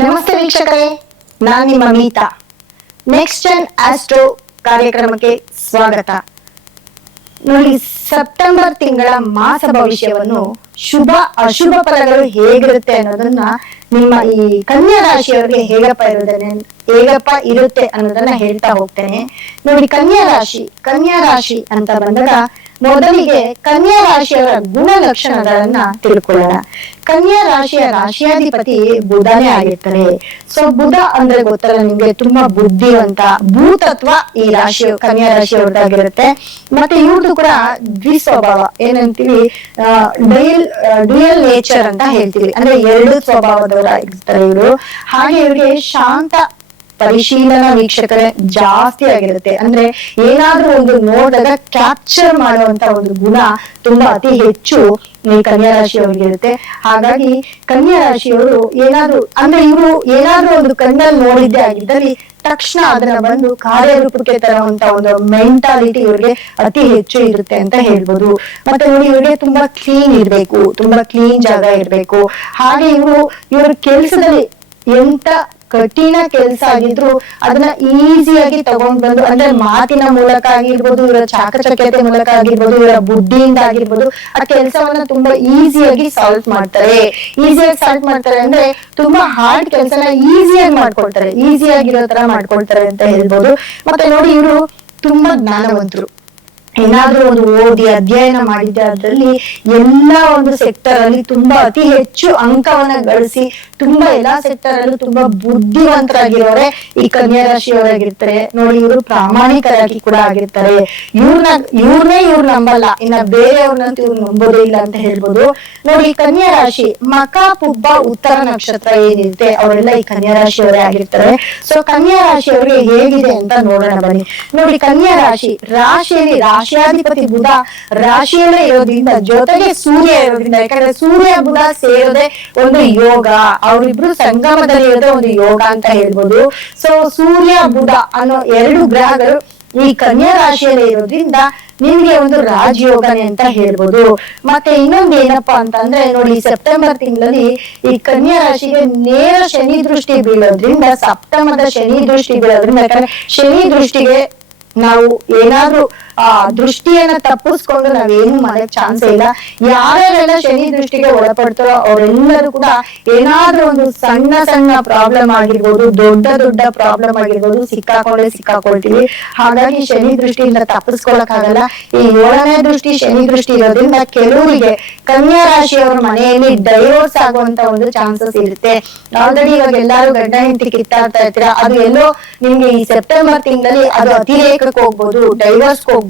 ನಮಸ್ತೆ ವೀಕ್ಷಕರೇ, ನಾನು ನಿಮ್ಮ ಮೀತಾ. ನೆಕ್ಸ್ಟ್ ಜನ್ ಆಸ್ಟ್ರೋ ಕಾರ್ಯಕ್ರಮಕ್ಕೆ ಸ್ವಾಗತ. ನೋಡಿ, ಸೆಪ್ಟೆಂಬರ್ ತಿಂಗಳ ಮಾಸ ಭವಿಷ್ಯವನ್ನು ಶುಭ ಅಶುಭ ಫಲಗಳು ಹೇಗಿರುತ್ತೆ ಅನ್ನೋದನ್ನ ನಿಮ್ಮ ಈ ಕನ್ಯಾ ರಾಶಿಯವರಿಗೆ ಹೇಗಪ್ಪ ಇರುತ್ತೆ ಅನ್ನೋದನ್ನ ಹೇಳ್ತಾ ಹೋಗ್ತೇನೆ. ನೋಡಿ, ಕನ್ಯಾ ರಾಶಿ ಅಂತ ಬಂದಾಗ ಮೊದಲಿಗೆ ಕನ್ಯಾ ರಾಶಿಯವರ ಗುಣಲಕ್ಷಣಗಳನ್ನ ತಿಳ್ಕೊಳ್ಳೋಣ. ಕನ್ಯಾ ರಾಶಿಯ ರಾಶಿಯಾಧಿಪತಿ ಬುಧನೇ ಆಗಿರ್ತಾರೆ. ಸೊ ಬುಧ ಅಂದ್ರೆ ಗೊತ್ತಲ್ಲ ನಿಮ್ಗೆ, ತುಂಬಾ ಬುದ್ಧಿವಂತ, ಭೂತತ್ವ ಈ ಕನ್ಯಾ ರಾಶಿಯವ್ರದ್ದಾಗಿರುತ್ತೆ. ಮತ್ತೆ ಇವ್ರದ್ದು ಕೂಡ ದ್ವಿಸ್ವಭಾವ, ಏನಂತೀವಿ, ಡ್ಯುಯಲ್ ನೇಚರ್ ಅಂತ ಹೇಳ್ತೀವಿ. ಅಂದ್ರೆ ಎರಡು ಸ್ವಭಾವದವರಾಗಿರ್ತಾರೆ ಇವರು. ಹಾಗೆ ಇವ್ರಿಗೆ ಶಾಂತ ಪರಿಶೀಲನಾ ವೀಕ್ಷಕರೇ ಜಾಸ್ತಿ ಆಗಿರುತ್ತೆ. ಅಂದ್ರೆ ಏನಾದ್ರೂ ಒಂದು ನೋಡಿದಾಗ ಕ್ಯಾಪ್ಚರ್ ಮಾಡುವಂತ ಒಂದು ಗುಣ ತುಂಬಾ ಅತಿ ಹೆಚ್ಚು ಈ ಕನ್ಯಾ ರಾಶಿಯವರಿಗೆ ಇರುತ್ತೆ. ಹಾಗಾಗಿ ಕನ್ಯಾ ರಾಶಿಯವರು ಇವರು ಏನಾದ್ರೂ ಒಂದು ಕಣ್ಣಲ್ಲಿ ನೋಡಿದ್ದೇ ಆಗಿದ್ದಲ್ಲಿ ತಕ್ಷಣ ಅದನ್ನ ಬಂದು ಕಾರ್ಯರೂಪಕ್ಕೆ ತರುವಂತ ಒಂದು ಮೆಂಟಾಲಿಟಿ ಇವ್ರಿಗೆ ಅತಿ ಹೆಚ್ಚು ಇರುತ್ತೆ ಅಂತ ಹೇಳ್ಬೋದು. ಮತ್ತೆ ನೋಡಿ, ಇವ್ರಿಗೆ ತುಂಬಾ ಕ್ಲೀನ್ ಇರ್ಬೇಕು, ತುಂಬಾ ಕ್ಲೀನ್ ಜಾಗ ಇರ್ಬೇಕು. ಹಾಗೆ ಇವ್ರ ಕೆಲ್ಸದಲ್ಲಿ ಎಂತ ಕಠಿಣ ಕೆಲಸ ಆಗಿದ್ರು ಅದನ್ನ ಈಸಿಯಾಗಿ ತಗೊಂಡ್ ಬಂದು, ಅಂದ್ರೆ ಮಾತಿನ ಮೂಲಕ ಆಗಿರ್ಬೋದು, ಇವರ ಚಾಕಚಕ್ಯತೆ ಮೂಲಕ ಆಗಿರ್ಬೋದು, ಇವರ ಬುದ್ಧಿಯಿಂದ ಆಗಿರ್ಬೋದು, ಆ ಕೆಲಸವನ್ನ ತುಂಬಾ ಈಸಿಯಾಗಿ ಸಾಲ್ವ್ ಮಾಡ್ತಾರೆ ಅಂದ್ರೆ ತುಂಬಾ ಹಾರ್ಡ್ ಕೆಲಸನ ಈಸಿಯಾಗಿರೋ ತರ ಮಾಡ್ಕೊಳ್ತಾರೆ ಅಂತ ಹೇಳ್ಬೋದು. ಮತ್ತೆ ನೋಡಿ, ಇವರು ತುಂಬಾ ಜ್ಞಾನವಂತರು. ಏನಾದ್ರೂ ಒಂದು ಓದಿ ಅಧ್ಯಯನ ಮಾಡಿದ್ದೆ ಅದರಲ್ಲಿ ಎಲ್ಲಾ ಒಂದು ಸೆಕ್ಟರ್ ಅಲ್ಲಿ ತುಂಬಾ ಅತಿ ಹೆಚ್ಚು ಅಂಕವನ್ನ ಗಳಿಸಿ ಎಲ್ಲಾ ಸೆಕ್ಟರ್ ಅಲ್ಲೂ ತುಂಬಾ ಬುದ್ಧಿವಂತರಾಗಿರೋರೆ ಈ ಕನ್ಯಾ ರಾಶಿಯವರಾಗಿರ್ತಾರೆ. ನೋಡಿ, ಇವರು ಪ್ರಾಮಾಣಿಕರಾಗಿ ಕೂಡ ಆಗಿರ್ತಾರೆ. ಇವ್ರು ನಂಬಲ್ಲ, ಇನ್ನ ಬೇರೆಯವ್ರನ್ನಂತೂ ಇವ್ರು ನಂಬೋದೇ ಇಲ್ಲ ಅಂತ ಹೇಳ್ಬೋದು. ನೋಡಿ, ಕನ್ಯಾ ರಾಶಿ ಮಕ ಪುಬ್ಬ ಉತ್ತರ ನಕ್ಷತ್ರ ಏನಿರುತ್ತೆ ಅವರೆಲ್ಲ ಈ ಕನ್ಯಾ ರಾಶಿಯವರೇ ಆಗಿರ್ತಾರೆ. ಸೊ ಕನ್ಯಾ ರಾಶಿಯವರಿಗೆ ಹೇಗಿದೆ ಅಂತ ನೋಡೋಣ ಬನ್ನಿ. ನೋಡಿ, ಕನ್ಯಾ ರಾಶಿಯಲ್ಲಿ ರಾಶಿಯಾಧಿಪತಿ ಬುಧ ರಾಶಿಯಲ್ಲೇ ಇರೋದ್ರಿಂದ, ಜೊತೆಗೆ ಸೂರ್ಯ ಇರೋದ್ರಿಂದ, ಯಾಕಂದ್ರೆ ಸೂರ್ಯ ಬುಧ ಸೇರೋದೇ ಒಂದು ಯೋಗ, ಅವರಿಬ್ರು ಸಂಗಮದಲ್ಲಿ ಇರೋದೇ ಒಂದು ಯೋಗ ಅಂತ ಹೇಳ್ಬೋದು. ಸೊ ಸೂರ್ಯ ಬುಧ ಅನ್ನೋ ಎರಡು ಗ್ರಹಗಳು ಈ ಕನ್ಯಾ ರಾಶಿಯಲ್ಲಿ ಇರೋದ್ರಿಂದ ನಿಮ್ಗೆ ಒಂದು ರಾಜಯೋಗನೆ ಅಂತ ಹೇಳ್ಬೋದು. ಮತ್ತೆ ಇನ್ನೊಂದು ಏನಪ್ಪಾ ಅಂತಂದ್ರೆ, ನೋಡಿ, ಸೆಪ್ಟೆಂಬರ್ ತಿಂಗಳಲ್ಲಿ ಈ ಕನ್ಯಾ ರಾಶಿಗೆ ನೇರ ಶನಿ ದೃಷ್ಟಿ ಬೀಳೋದ್ರಿಂದ, ಸಪ್ತಮದ ಶನಿ ದೃಷ್ಟಿ ಬೀಳೋದ್ರಿಂದ, ಯಾಕಂದ್ರೆ ಶನಿ ದೃಷ್ಟಿಗೆ ನಾವು ಏನಾದ್ರೂ ದೃಷ್ಟಿಯನ್ನ ತಪ್ಪಿಸ್ಕೊಂಡು ನಾವೇನು ಮಾಡಕ್ ಚಾನ್ಸ್ ಇಲ್ಲ. ಯಾರ್ಯಾರೆಲ್ಲ ಶನಿ ದೃಷ್ಟಿಗೆ ಒಳಪಡ್ತಾರೋ ಅವರೆಲ್ಲರೂ ಕೂಡ ಏನಾದ್ರೂ ಒಂದು ಸಣ್ಣ ಪ್ರಾಬ್ಲಮ್ ಆಗಿರ್ಬೋದು, ದೊಡ್ಡ ಪ್ರಾಬ್ಲಮ್ ಆಗಿರ್ಬೋದು, ಸಿಕ್ಕಾಕೊಳ್ತೀವಿ. ಹಾಗಾಗಿ ಶನಿ ದೃಷ್ಟಿಯಿಂದ ತಪ್ಪಿಸ್ಕೊಳಕ್ ಆಗಲ್ಲ. ಈ 7ನೇ ದೃಷ್ಟಿ ಶನಿ ದೃಷ್ಟಿ ಇರೋದ್ರಿಂದ ಕೆಲವರಿಗೆ ಕನ್ಯಾ ರಾಶಿಯವರ ಮನೆಯಲ್ಲಿ ಡೈವೋರ್ಸ್ ಆಗುವಂತ ಒಂದು ಚಾನ್ಸಸ್ ಇರುತ್ತೆ. ಆಲ್ರೆಡಿ ಇವಾಗ ಎಲ್ಲಾರು ಗಂಡ ಹೆಂಡತಿ ಕಿತ್ತಾಡ್ತಾ ಇರ್ತೀರಾ, ಅದು ಎಲ್ಲೋ ನಿಮ್ಗೆ ಈ ಸೆಪ್ಟೆಂಬರ್ ತಿಂಗಳಲ್ಲಿ ಅದು ಅತಿರೇಕಕ್ಕೆ ಹೋಗ್ಬೋದು, ಡೈವರ್ಸ್ ಹೋಗ್ಬೋದು,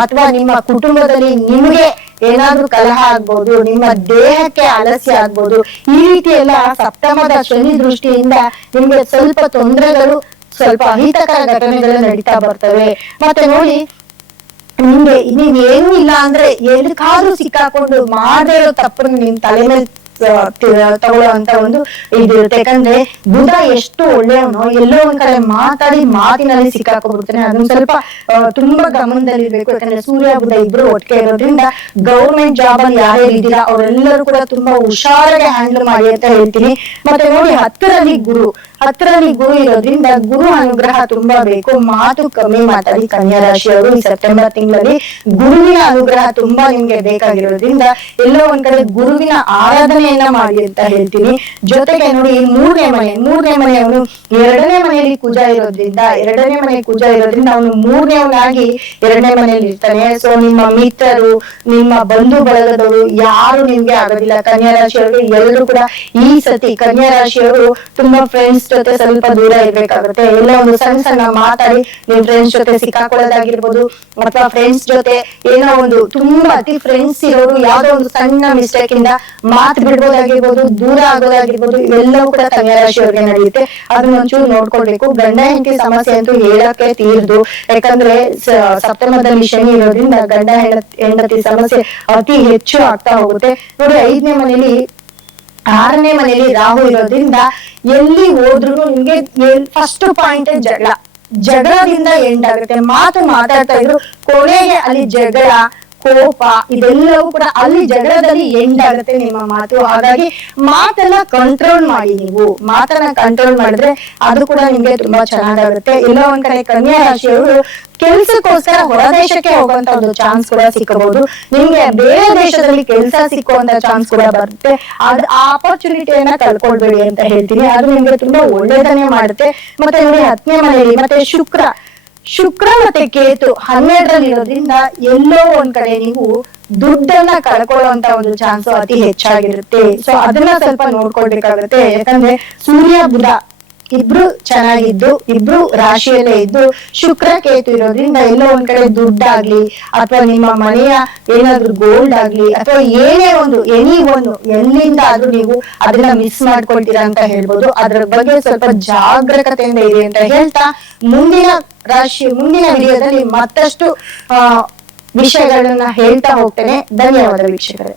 ಅಥವಾ ನಿಮ್ಮ ಕುಟುಂಬದಲ್ಲಿ ನಿಮ್ಗೆ ಏನಾದ್ರೂ ಕಲಹ ಆಗ್ಬೋದು, ನಿಮ್ಮ ದೇಹಕ್ಕೆ ಆಲಸ್ಯ ಆಗ್ಬೋದು. ಈ ರೀತಿ ಎಲ್ಲ ಸಪ್ತಮದ ಶನಿ ದೃಷ್ಟಿಯಿಂದ ನಿಮ್ಗೆ ಸ್ವಲ್ಪ ತೊಂದರೆಗಳು, ಸ್ವಲ್ಪ ಅಹಿತಕರ ಘಟನೆಗಳು ನಡೀತಾ ಬರ್ತವೆ. ಮತ್ತೆ ನೋಡಿ, ನಿಮ್ಗೆ ನೀವೇನು ಇಲ್ಲ ಅಂದ್ರೆ ಎದಕ್ಕಾದ್ರೂ ಸಿಕ್ಕಾಕೊಂಡು ಮಾಡದೇ ಇರೋ ತಪ್ಪನ್ನು ನಿಮ್ ತಲೆ ಮೇಲೆ ತಗೊಳ್ಳುವಂತ ಒಂದು ಇದಿರುತ್ತೆ. ಯಾಕಂದ್ರೆ ಬುಧ ಎಷ್ಟು ಒಳ್ಳೆಯವನು, ಎಲ್ಲೋ ಒಂದ್ ಕಡೆ ಮಾತಿನಲ್ಲಿ ಸಿಕ್ಕಾಕೊಂಡ್ಬಿಡ್ತಾನೆ. ಅದನ್ನ ಸ್ವಲ್ಪ ತುಂಬಾ ಗಮನದಲ್ಲಿ ಇರ್ಬೇಕು. ಯಾಕಂದ್ರೆ ಸೂರ್ಯ ಬುಧ ಇಬ್ರು ಒಟ್ಟಿಗೆ ಇರೋದ್ರಿಂದ ಗೌರ್ಮೆಂಟ್ ಜಾಬ್ ಅಲ್ಲಿ ಯಾರ್ಯಾರು ಇದ್ದೀರಾ ಅವರೆಲ್ಲರೂ ಕೂಡ ತುಂಬಾ ಹುಷಾರಾಗಿ ಹ್ಯಾಂಡಲ್ ಮಾಡಿ ಅಂತ ಹೇಳ್ತೀನಿ. ಮತ್ತೆ ನೋಡಿ, ಹತ್ತರಲ್ಲಿ ಗುರು ಇರೋದ್ರಿಂದ ಗುರು ಅನುಗ್ರಹ ತುಂಬಾ ಬೇಕು. ಮಾತು ಕಮ್ಮಿ ಮಾತಾಡಿ ಕನ್ಯಾ ರಾಶಿಯವರು ಈ ಸೆಪ್ಟೆಂಬರ್ ತಿಂಗಳಲ್ಲಿ ಗುರುವಿನ ಅನುಗ್ರಹ ತುಂಬಾ ನಿಮ್ಗೆ ಬೇಕಾಗಿರೋದ್ರಿಂದ ಎಲ್ಲೋ ಒಂದ್ ಕಡೆ ಗುರುವಿನ ಆರಾಧನೆಯನ್ನ ಮಾಡಿ ಅಂತ ಹೇಳ್ತೀನಿ. ಜೊತೆಗೆ ನೋಡಿ, ಈ ಮೂರನೇ ಮನೆಯವನು 2ನೇ ಮನೆಯಲ್ಲಿ ಕುಜ ಇರೋದ್ರಿಂದ ಅವನು 2ನೇವನಾಗಿ 2ನೇ ಮನೆಯಲ್ಲಿ ಇರ್ತಾನೆ. ಸೊ ನಿಮ್ಮ ಮಿತ್ರರು, ನಿಮ್ಮ ಬಂಧು ಬಳಗದವರು ಯಾರು ನಿಮ್ಗೆ ಆಗೋದಿಲ್ಲ. ಕನ್ಯಾ ರಾಶಿಯವರಿಗೆ ಎಲ್ಲರೂ ಕೂಡ ಈ ಸತಿ ಕನ್ಯಾ ರಾಶಿಯವರು ತುಂಬಾ ಫ್ರೆಂಡ್ಸ್ ಜೊತೆ ಸ್ವಲ್ಪ ದೂರ ಇರ್ಬೇಕಾಗುತ್ತೆ. ಎಲ್ಲ ಒಂದು ಸಣ್ಣ ಮಾತಾಡಿ ನಿಮ್ ಫ್ರೆಂಡ್ಸ್ ಜೊತೆ ಸಿಕ್ಕಾಕೊಳ್ಳೋದಾಗಿರ್ಬೋದು, ಅಥವಾ ಫ್ರೆಂಡ್ಸ್ ಜೊತೆ ಏನೋ ಒಂದು ತುಂಬಾ ಅತಿ ಫ್ರೆಂಡ್ಸ್ ಇರೋರು ಯಾವ್ದೋ ಒಂದು ಸಣ್ಣ ಮಿಸ್ಟೇಕ್ ಇಂದ ಮಾತು ಬಿಡ್ಬೋದಾಗಿರ್ಬೋದು, ದೂರ ಆಗೋದಾಗಿರ್ಬೋದು, ಇವೆಲ್ಲವೂ ಕೂಡ ಕನ್ಯಾ ರಾಶಿಯವರಿಗೆ ನಡೆಯುತ್ತೆ. ಅದನ್ನ ಒಂಚೂರು ನೋಡ್ಕೊಳ್ಬೇಕು. ಗಂಡ ಹೆಂಡತಿ ಸಮಸ್ಯೆ ಅಂತೂ ಹೇಳಕ್ಕೆ ತೀರ್ದು, ಯಾಕಂದ್ರೆ ಸಪ್ತಮದಲ್ಲಿ ಶನಿ ಇರೋದ್ರಿಂದ ಗಂಡ ಹೆಂಡತಿ ಸಮಸ್ಯೆ ಅತಿ ಹೆಚ್ಚು ಆಗ್ತಾ ಹೋಗುತ್ತೆ. ನೋಡಿ, 5ನೇ ಮನೆಯಲ್ಲಿ 6ನೇ ಮನೆಯಲ್ಲಿ ರಾಹು ಇರೋದ್ರಿಂದ ಎಲ್ಲಿ ಹೋದ್ರು ನಿಮ್ಗೆ ಫಸ್ಟ್ ಪಾಯಿಂಟ್ ಜಗಳದಿಂದ ಎಂಡ್ ಆಗುತ್ತೆ. ಮಾತಾಡ್ತಾ ಇದ್ರು, ಕೊನೆಗೆ ಅಲ್ಲಿ ಜಗಳ ಕೋಪ ಇದೆಲ್ಲವೂ ಕೂಡ ಅಲ್ಲಿ ಜಗಳದಲ್ಲಿ ಎಂಡ್ ಆಗುತ್ತೆ ನಿಮ್ಮ ಮಾತು. ಹಾಗಾಗಿ ಮಾತನ್ನ ಕಂಟ್ರೋಲ್ ಮಾಡಿ. ನೀವು ಮಾತನ್ನ ಕಂಟ್ರೋಲ್ ಮಾಡಿದ್ರೆ ಅದು ಕೂಡ ನಿಮ್ಗೆ ತುಂಬಾ ಚೆನ್ನಾಗಾಗುತ್ತೆ. ಎಲ್ಲೋ ಒಂದ್ ಕಡೆ ಕನ್ಯಾ ರಾಶಿಯವರು ಕೆಲ್ಸಕ್ಕೋಸ್ಕರ ಹೊರ ದೇಶಕ್ಕೆ ಹೋಗುವಂತ ಒಂದು ಚಾನ್ಸ್ ಕೂಡ ಸಿಕ್ಕಬಹುದು. ನಿಮ್ಗೆ ಬೇರೆ ದೇಶದಲ್ಲಿ ಕೆಲಸ ಸಿಕ್ಕುವಂತ ಚಾನ್ಸ್ ಕೂಡ ಬರುತ್ತೆ. ಆ ಆಪರ್ಚುನಿಟಿಯನ್ನ ಕಳ್ಕೊಳ್ಬೇಡಿ ಅಂತ ಹೇಳ್ತೀನಿ. ಅದು ನಿಮ್ಗೆ ತುಂಬಾ ಒಳ್ಳೇದನ್ನೇ ಮಾಡುತ್ತೆ. ಮತ್ತೆ ನೋಡಿ 10ನೇ ಮನೆಯಲ್ಲಿ ಮತ್ತೆ ಶುಕ್ರ ಮತ್ತೆ ಕೇತು 12ರಲ್ಲಿ ಇರೋದ್ರಿಂದ ಎಲ್ಲೋ ಒಂದ್ ಕಡೆ ನೀವು ದುಡ್ಡನ್ನ ಕಳ್ಕೊಳ್ಳುವಂತ ಒಂದು ಚಾನ್ಸ್ ಅತಿ ಹೆಚ್ಚಾಗಿರುತ್ತೆ. ಸೊ ಅದನ್ನ ಸ್ವಲ್ಪ ನೋಡ್ಕೊಳ್ಬೇಕಾಗುತ್ತೆ. ಯಾಕಂದ್ರೆ ಸೂರ್ಯ ಬುಧ ಇಬ್ರು ಚೆನ್ನಾಗಿದ್ದು, ಇಬ್ರು ರಾಶಿಯಲ್ಲೇ ಇದ್ದು, ಶುಕ್ರ ಕೇತು ಇರೋದ್ರಿಂದ ಎಲ್ಲೋ ಒಂದ್ ಕಡೆ ದುಡ್ಡಾಗ್ಲಿ ಅಥವಾ ನಿಮ್ಮ ಮನೆಯ ಏನಾದ್ರು ಗೋಲ್ಡ್ ಆಗ್ಲಿ ಅಥವಾ ಏನೇ ಒಂದು ಎಲ್ಲಿಂದ ಆದ್ರೂ ನೀವು ಅದನ್ನ ಮಿಸ್ ಮಾಡ್ಕೊಳ್ತೀರಾ ಅಂತ ಹೇಳ್ಬೋದು. ಅದ್ರ ಬಗ್ಗೆ ಸ್ವಲ್ಪ ಜಾಗರೂಕತೆಯಿಂದ ಇದೆ ಅಂತ ಹೇಳ್ತಾ ಮುಂದಿನ ವಿಡಿಯೋದಲ್ಲಿ ಮತ್ತಷ್ಟು ವಿಷಯಗಳನ್ನ ಹೇಳ್ತಾ ಹೋಗ್ತೇನೆ. ಧನ್ಯವಾದ ವೀಕ್ಷಕರೇ.